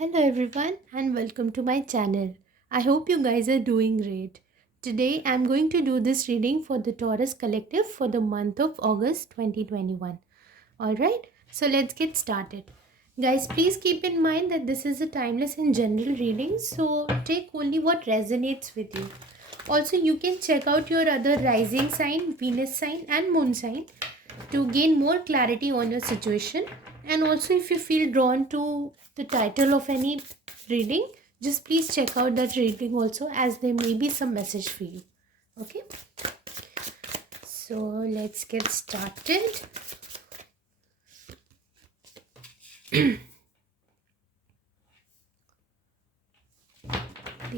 Hello everyone and welcome to my channel. I hope you guys are doing great. Today I'm going to do this reading for the Taurus Collective for the month of August 2021. Alright, so let's get started. Guys, please keep in mind that this is a timeless and general reading, so take only what resonates with you. Also, you can check out your other rising sign, Venus sign and moon sign to gain more clarity on your situation. And also, if you feel drawn to the title of any reading, just please check out that reading also, as there may be some message for you. Okay, so let's get started. The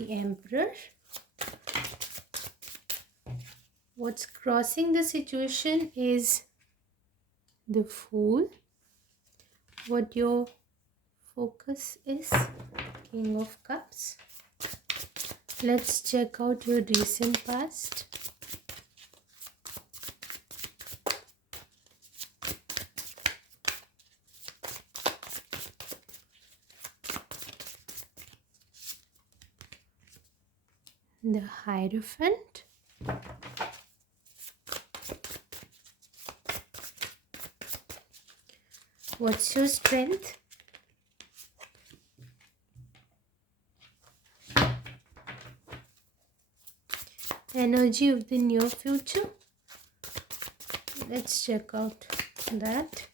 Emperor. What's crossing the situation is the Fool. What your focus is, King of Cups. Let's check out your recent past. The Hierophant. What's your strength? Energy of the near future. Let's check out that.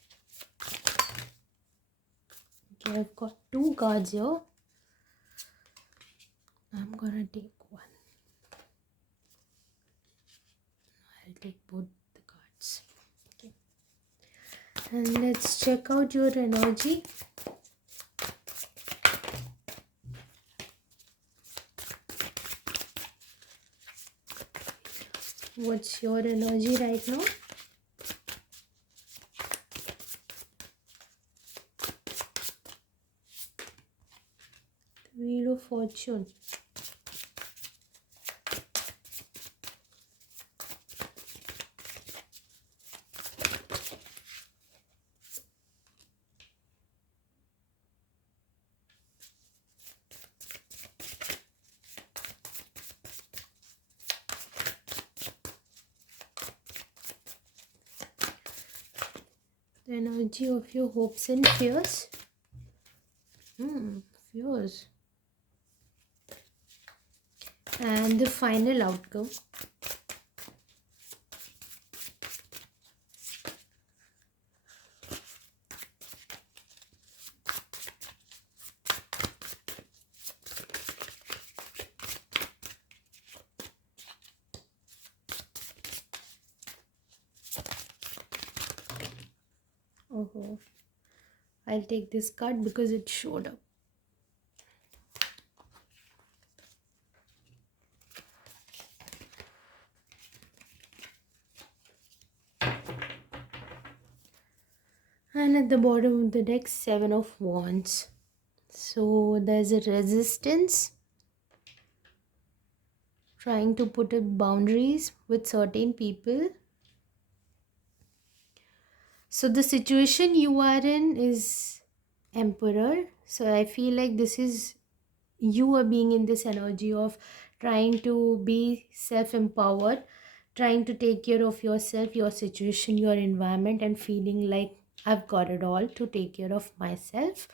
Okay, I've got two cards here. I'm gonna take one. I'll take both the cards. Okay. And let's check out your energy. What's your energy right now? The Wheel of Fortune. The energy of your hopes and fears. Fears. And the final outcome. Oh, I'll take this card because it showed up. And at the bottom of the deck, Seven of Wands. So there's a resistance, trying to put up boundaries with certain people. So the situation you are in is Emperor. So I feel like this is you are being in this energy of trying to be self-empowered, trying to take care of yourself, your situation, your environment, and feeling like I've got it all to take care of myself.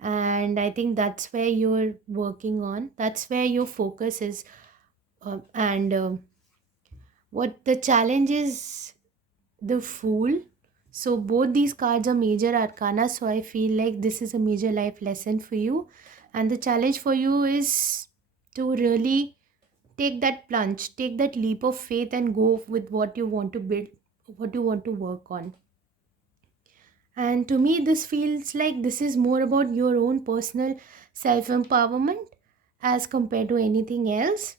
And I think that's where you're working on, that's where your focus is. And what the challenge is, the Fool. So both these cards are major arcana, so I feel like this is a major life lesson for you, and the challenge for you is to really take that plunge, take that leap of faith, and go with what you want to build, what you want to work on. And to me, this feels like this is more about your own personal self empowerment as compared to anything else.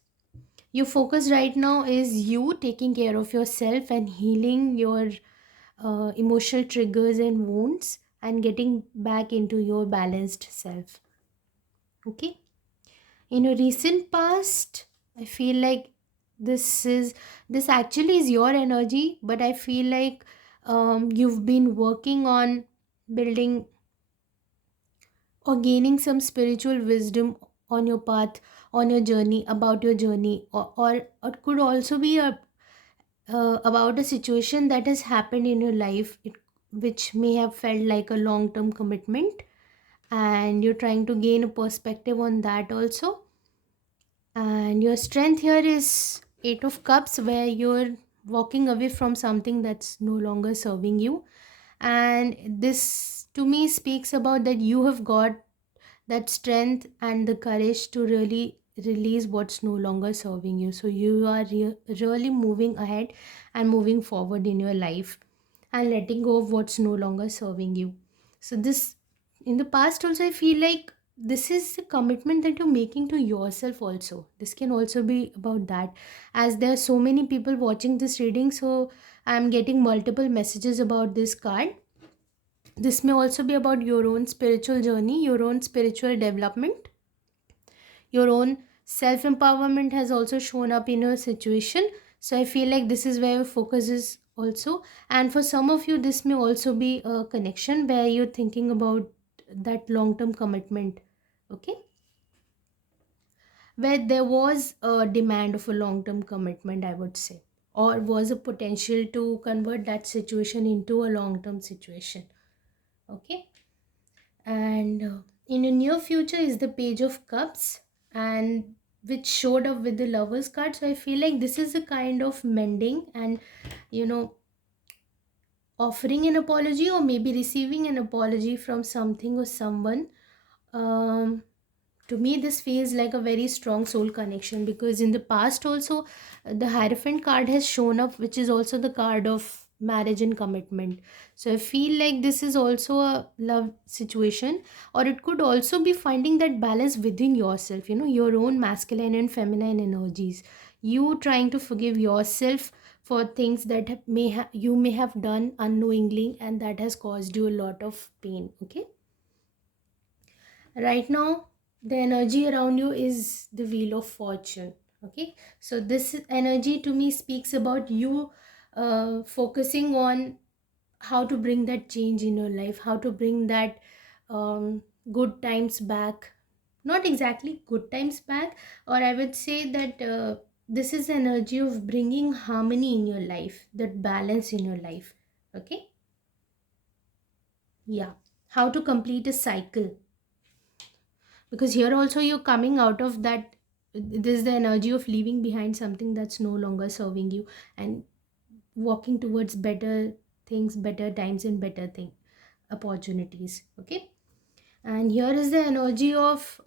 Your focus right now is you taking care of yourself and healing your emotional triggers and wounds and getting back into your balanced self. Okay, in a recent past, I feel like this actually is your energy, but I feel like you've been working on building or gaining some spiritual wisdom on your path, on your journey, about your journey, or it could also be about a situation that has happened in your life, which may have felt like a long term commitment, and you're trying to gain a perspective on that also. And your strength here is Eight of Cups, where you're walking away from something that's no longer serving you. And this to me speaks about that you have got that strength and the courage to really release what's no longer serving you. So you are really moving ahead and moving forward in your life and letting go of what's no longer serving you. So this, in the past also, I feel like this is the commitment that you're making to yourself also. This can also be about that, as there are so many people watching this reading, so I'm getting multiple messages about this card. This may also be about your own spiritual journey, your own spiritual development, your own self empowerment has also shown up in your situation. So I feel like this is where your focus is also. And for some of you, this may also be a connection where you're thinking about that long term commitment. Okay, where there was a demand of a long term commitment, I would say, or was a potential to convert that situation into a long term situation. Okay, and in the near future is the Page of Cups, and which showed up with the Lovers card. So I feel like this is a kind of mending and, you know, offering an apology or maybe receiving an apology from something or someone. um to me this feels like a very strong soul connection, because in the past also, the Hierophant card has shown up, which is also the card of marriage and commitment. So I feel like this is also a love situation, or it could also be finding that balance within yourself, you know, your own masculine and feminine energies, you trying to forgive yourself for things that you may have done unknowingly, and that has caused you a lot of pain. Okay, right now the energy around you is the Wheel of Fortune. Okay, so this energy to me speaks about you focusing on how to bring that change in your life, how to bring that good times back. Not exactly good times back, or I would say that this is the energy of bringing harmony in your life, that balance in your life. Okay, yeah, how to complete a cycle, because here also you're coming out of that. This is the energy of leaving behind something that's no longer serving you, and walking towards better things, better times, and better thing opportunities. Okay, and here is the energy of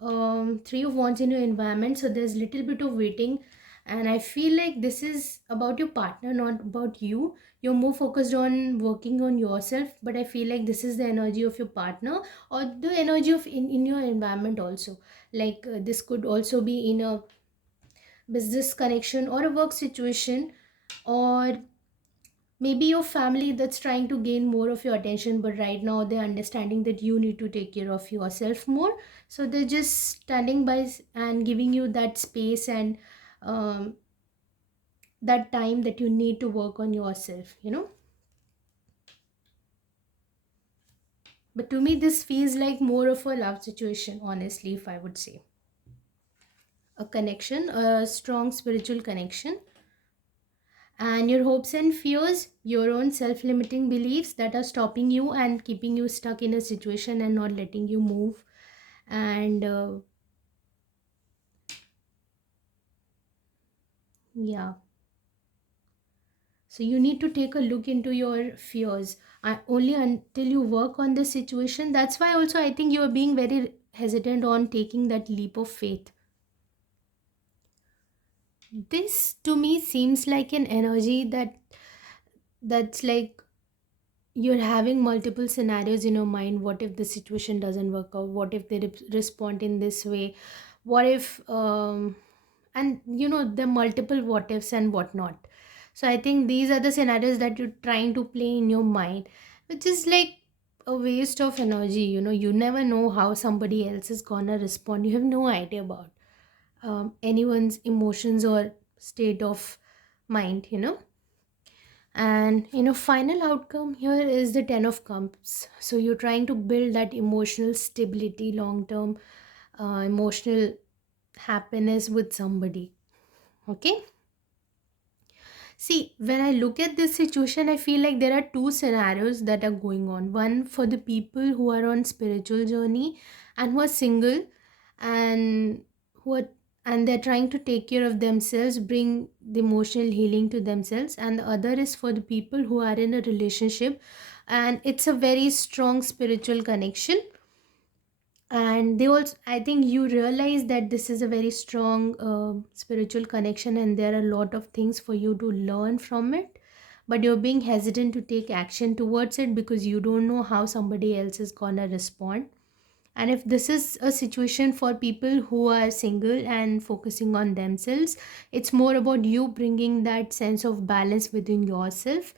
Three of Wands in your environment. So there's little bit of waiting, and I feel like this is about your partner, not about you. You're more focused on working on yourself, but I feel like this is the energy of your partner, or the energy of in your environment also. Like this could also be in a business connection or a work situation, or maybe your family that's trying to gain more of your attention, but right now they're understanding that you need to take care of yourself more. So they're just standing by and giving you that space and um, that time that you need to work on yourself, you know. But to me this feels like more of a love situation, honestly, if I would say. A connection, a strong spiritual connection, and your hopes and fears, your own self-limiting beliefs that are stopping you and keeping you stuck in a situation and not letting you move. And yeah, so you need to take a look into your fears, only until you work on the situation. That's why also I think you are being very hesitant on taking that leap of faith. This to me seems like an energy that's like you're having multiple scenarios in your mind. What if the situation doesn't work out? What if they respond in this way? What if and you know, the multiple what ifs and whatnot. So I think these are the scenarios that you're trying to play in your mind, which is like a waste of energy. You know, you never know how somebody else is gonna respond. You have no idea about anyone's emotions or state of mind, you know. And final outcome here is the 10 of cups. So you're trying to build that emotional stability, long term emotional happiness with somebody. Okay. See, when I look at this situation, I feel like there are two scenarios that are going on. One for the people who are on spiritual journey and who are single, and who are and they're trying to take care of themselves, bring the emotional healing to themselves. And the other is for the people who are in a relationship, and it's a very strong spiritual connection. And they also, I think you realize that this is a very strong spiritual connection, and there are a lot of things for you to learn from it, but you're being hesitant to take action towards it because you don't know how somebody else is gonna respond. And if this is a situation for people who are single and focusing on themselves, it's more about you bringing that sense of balance within yourself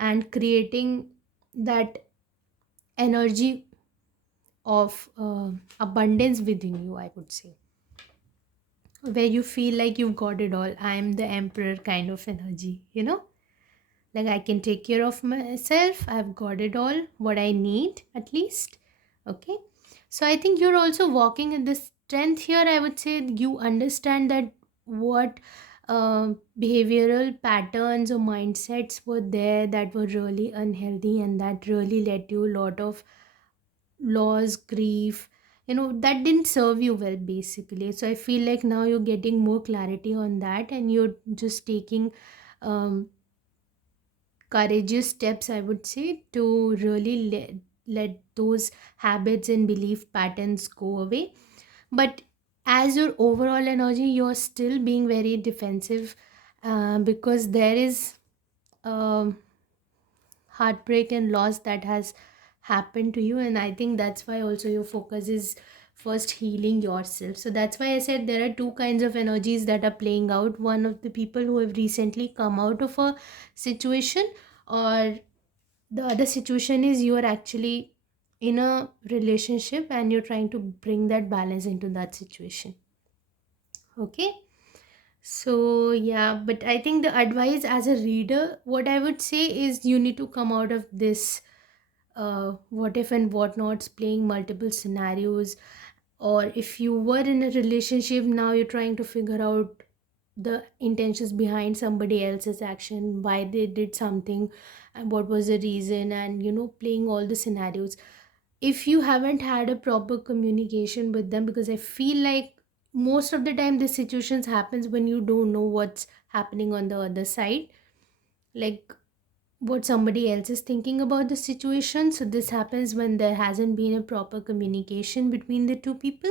and creating that energy of abundance within you, I would say, where you feel like you've got it all. I am the emperor kind of energy, like I can take care of myself, I've got it all, what I need at least. Okay. So I think you're also walking in this strength here. I would say you understand that what behavioral patterns or mindsets were there that were really unhealthy and that really led to a lot of loss, grief, that didn't serve you well, basically. So I feel like now you're getting more clarity on that, and you're just taking um, courageous steps, I would say, to really let those habits and belief patterns go away. But as your overall energy, you're still being very defensive, because there is um, heartbreak and loss that has happened to you. And I think that's why also your focus is first healing yourself. So that's why I said there are two kinds of energies that are playing out: one of the people who have recently come out of a situation, or the other situation is you are actually in a relationship and you're trying to bring that balance into that situation. Okay. So yeah, but I think the advice as a reader, what I would say is you need to come out of this what if and what nots, playing multiple scenarios. Or if you were in a relationship, now you're trying to figure out the intentions behind somebody else's action, why they did something, and what was the reason, and playing all the scenarios. If you haven't had a proper communication with them, because I feel like most of the time this situations happens when you don't know what's happening on the other side, like what somebody else is thinking about the situation. So this happens when there hasn't been a proper communication between the two people.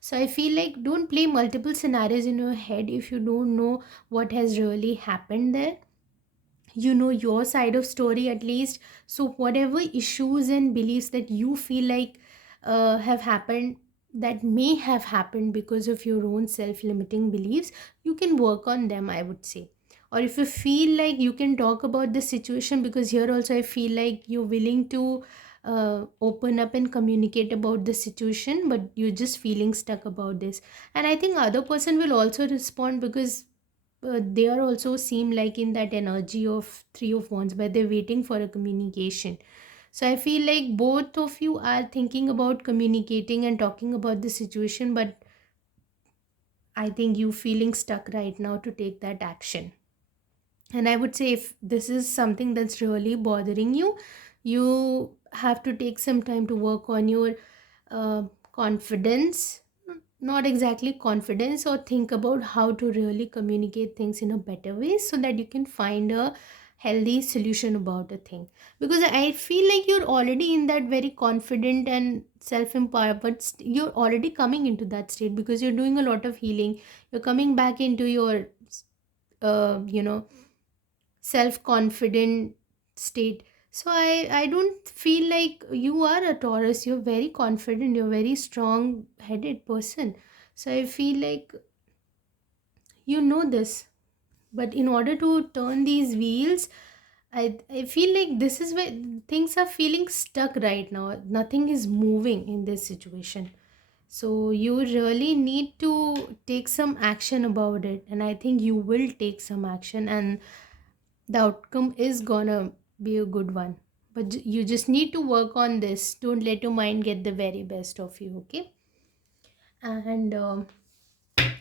So I feel like don't play multiple scenarios in your head if you don't know what has really happened there. You know your side of story at least. So whatever issues and beliefs that you feel like have happened, that may have happened because of your own self-limiting beliefs, you can work on them, I would say. Or if you feel like you can talk about the situation, because here also I feel like you're willing to open up and communicate about the situation, but you're just feeling stuck about this. And I think other person will also respond, because they are also seem like in that energy of three of wands where they're waiting for a communication. So I feel like both of you are thinking about communicating and talking about the situation, but I think you feeling stuck right now to take that action. And I would say if this is something that's really bothering you, you have to take some time to work on your confidence. Not exactly confidence, or think about how to really communicate things in a better way so that you can find a healthy solution about a thing. Because I feel like you're already in that very confident and self-empowered, but you're already coming into that state because you're doing a lot of healing. You're coming back into your uh, you know self-confident state. So I don't feel like you are a Taurus. You're very confident, you're very strong headed person. So I feel like you know this. But in order to turn these wheels, I feel like this is where things are feeling stuck right now. Nothing is moving in this situation. So you really need to take some action about it, and I think you will take some action. And the outcome is gonna be a good one. But you just need to work on this. Don't let your mind get the very best of you, okay? And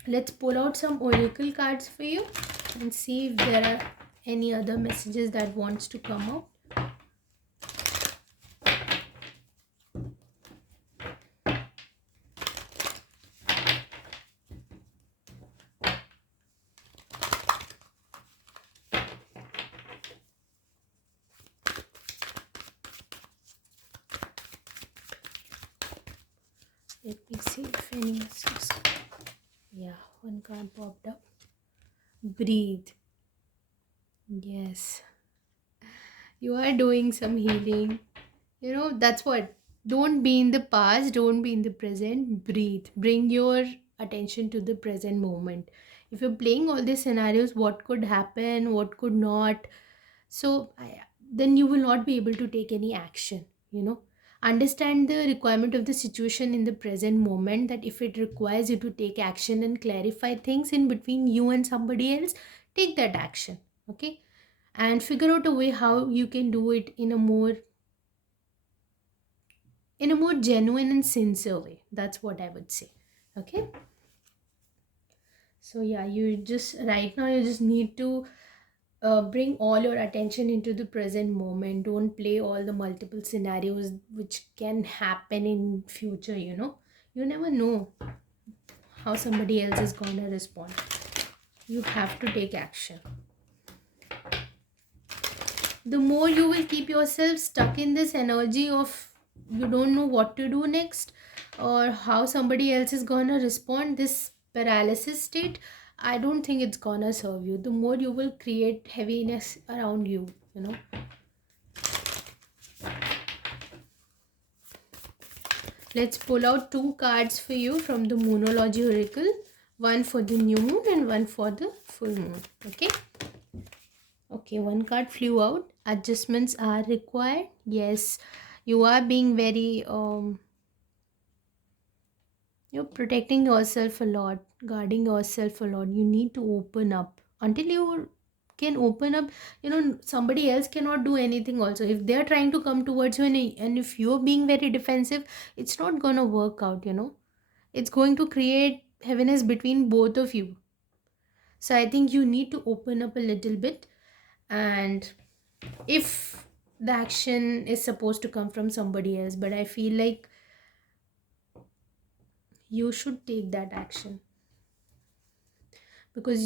let's pull out some oracle cards for you and see if there are any other messages that wants to come out. Let me see if any messages. Yeah, one card popped up. Breathe. Yes, you are doing some healing. That's what. Don't be in the past, don't be in the present. Breathe. Bring your attention to the present moment. If you're playing all these scenarios, what could happen, what could not, so then you will not be able to take any action. Understand the requirement of the situation in the present moment, that if it requires you to take action and clarify things in between you and somebody else, take that action. Okay, and figure out a way how you can do it in a more genuine and sincere way. That's what I would say. Okay, so yeah, you just right now you just need to bring all your attention into the present moment. Don't play all the multiple scenarios which can happen in future. You never know how somebody else is gonna respond. You have to take action. The more you will keep yourself stuck in this energy of you don't know what to do next or how somebody else is gonna respond, this paralysis state, I don't think it's gonna serve you. The more you will create heaviness around you. Let's pull out two cards for you from the Moonology Oracle. One for the new moon and one for the full moon. Okay. Okay, one card flew out. Adjustments are required. Yes, you are being very you're protecting yourself a lot, guarding yourself a lot. You need to open up. Until you can open up, somebody else cannot do anything also. If they're trying to come towards you and if you're being very defensive, it's not gonna work out. It's going to create heaviness between both of you. So I think you need to open up a little bit. And if the action is supposed to come from somebody else, but I feel like you should take that action, because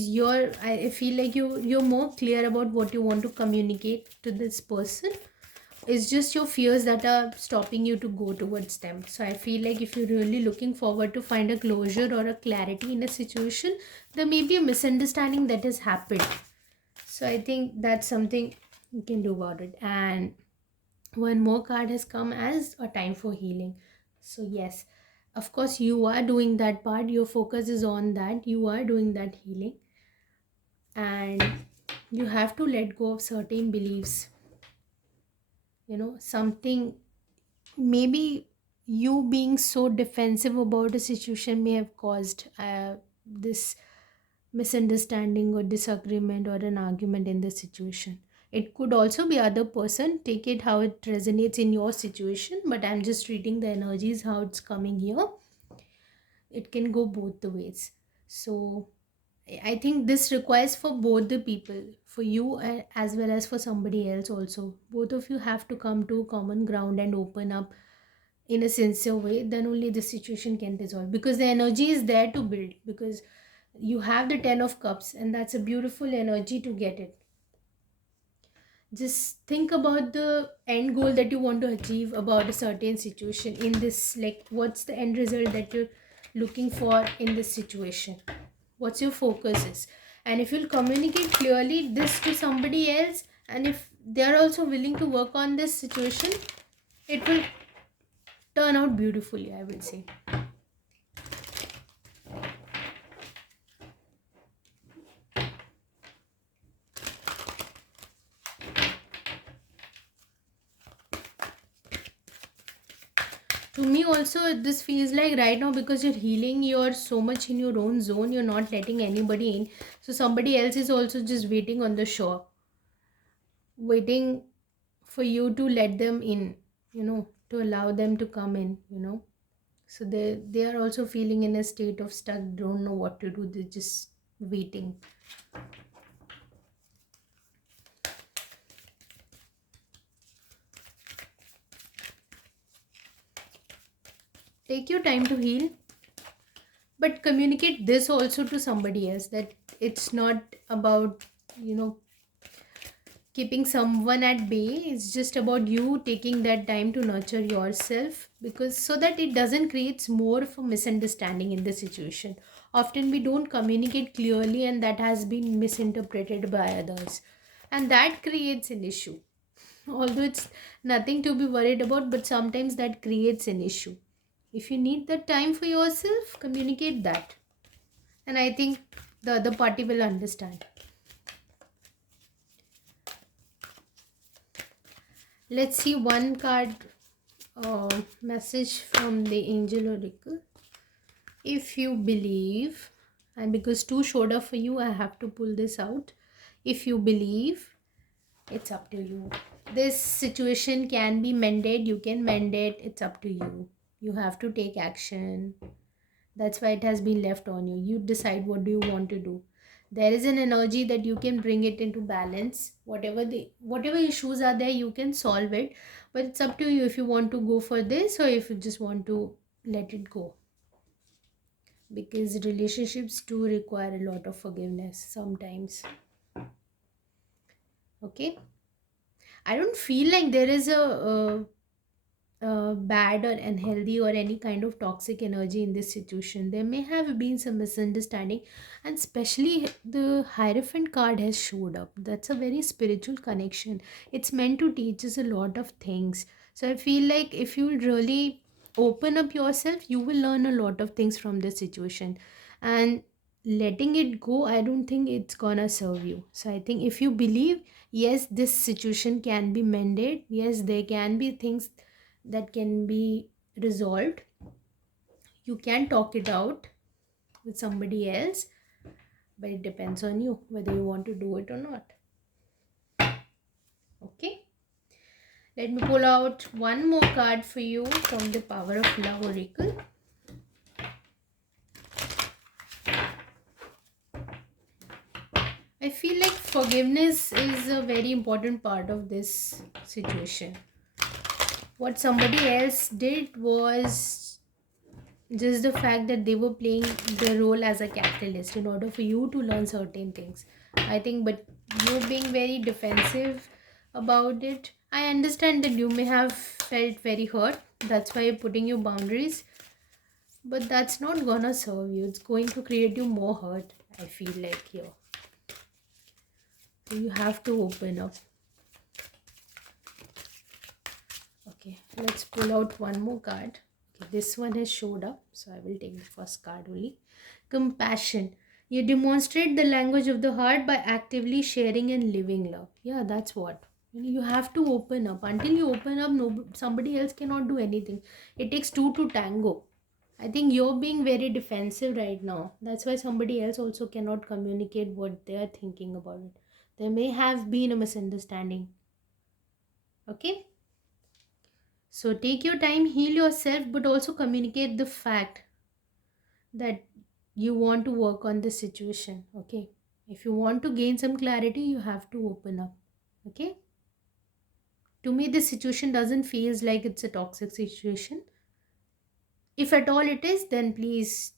I feel like you're more clear about what you want to communicate to this person. It's just your fears that are stopping you to go towards them. So I feel like if you're really looking forward to find a closure or a clarity in a situation, there may be a misunderstanding that has happened. So I think that's something you can do about it. And one more card has come as a time for healing. So yes, of course you are doing that part. Your focus is on that. You are doing that healing. And you have to let go of certain beliefs. Something, maybe you being so defensive about a situation may have caused this misunderstanding or disagreement or an argument in the situation. It could also be other person. Take it how it resonates in your situation, but I'm just reading the energies how it's coming here. It can go both the ways. So I think this requires for both the people, for you as well as for somebody else also. Both of you have to come to common ground and open up in a sincere way. Then only the situation can resolve, because the energy is there to build, because you have the 10 of cups and that's a beautiful energy to get it. Just think about the end goal that you want to achieve about a certain situation in this, like what's the end result that you're looking for in this situation, what's your focus is. And if you'll communicate clearly this to somebody else, and if they're also willing to work on this situation, it will turn out beautifully, I will say. To me also this feels like right now, because you're healing, you're so much in your own zone, you're not letting anybody in, so somebody else is also just waiting on the shore. waiting for you to let them in, to allow them to come in, so they are also feeling in a state of stuck, don't know what to do, they're just waiting. Take your time to heal, but communicate this also to somebody else, that it's not about, you know keeping someone at bay. It's just about you taking that time to nurture yourself, because so that it doesn't create more of a misunderstanding in the situation. Often we don't communicate clearly, and that has been misinterpreted by others, and that creates an issue. Although it's nothing to be worried about, but sometimes that creates an issue. If you need that time for yourself, communicate that, and I think the other party will understand. Let's see one card message from the Angel Oracle. If you believe, and because two showed up for you, I have to pull this out. If you believe, it's up to you. This situation can be mended, you can mend it, it's up to you. You have to take action. That's why it has been left on you. You decide what do you want to do. There is an energy that you can bring it into balance. Whatever issues are there, you can solve it. But it's up to you if you want to go for this or if you just want to let it go. Because relationships do require a lot of forgiveness sometimes. Okay? I don't feel like there is bad or unhealthy or any kind of toxic energy in this situation. There may have been some misunderstanding, and especially the Hierophant card has showed up. That's a very spiritual connection. It's meant to teach us a lot of things. So I feel like if you really open up yourself, you will learn a lot of things from this situation. And letting it go, I don't think it's gonna serve you. So I think if you believe, yes, this situation can be mended, yes, there can be things that can be resolved. You can talk it out with somebody else, but it depends on you whether you want to do it or not. Okay, let me pull out one more card for you from the Power of Love Oracle. I feel like forgiveness is a very important part of this situation. What somebody else did was just the fact that they were playing the role as a catalyst in order for you to learn certain things, I think. But you being very defensive about it, I understand that you may have felt very hurt, that's why you're putting your boundaries, but that's not gonna serve you. It's going to create you more hurt, I feel like. Here, so you have to open up. Okay, let's pull out one more card. Okay, this one has showed up, so I will take the first card only. Compassion. You demonstrate the language of the heart by actively sharing and living love. Yeah, that's what. You have to open up. Until you open up, no, somebody else cannot do anything. It takes two to tango. I think you're being very defensive right now. That's why somebody else also cannot communicate what they are thinking about it. There may have been a misunderstanding. Okay? So take your time, heal yourself, but also communicate the fact that you want to work on this situation. Okay, if you want to gain some clarity, you have to open up. Okay, to me this situation doesn't feels like it's a toxic situation. If at all it is, then please,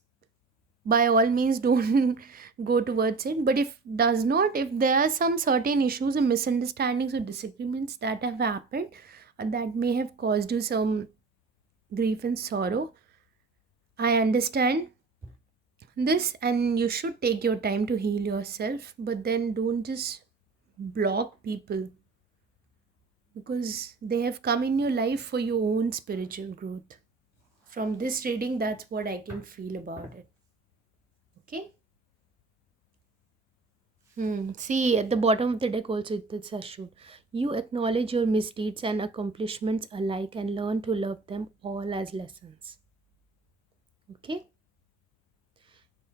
by all means, don't go towards it. But if does not, if there are some certain issues and misunderstandings or disagreements that have happened, that may have caused you some grief and sorrow, I understand this, and you should take your time to heal yourself, but then don't just block people, because they have come in your life for your own spiritual growth. From this reading, that's what I can feel about it. Okay. See, at the bottom of the deck also it's assured. You acknowledge your misdeeds and accomplishments alike and learn to love them all as lessons. Okay.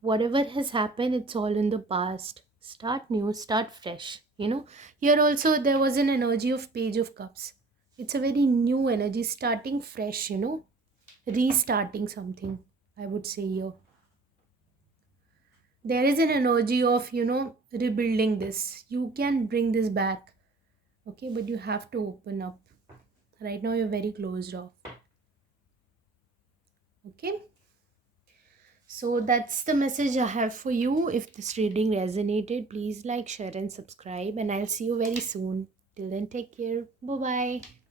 Whatever has happened, it's all in the past. Start new, start fresh. you know. Here also there was an energy of Page of Cups. It's a very new energy, starting fresh, restarting something, I would say. Here there is an energy of, rebuilding this. You can bring this back, okay, but you have to open up. Right now you're very closed off, okay. So that's the message I have for you. If this reading resonated, please like, share, and subscribe, and I'll see you very soon. Till then, take care. Bye bye.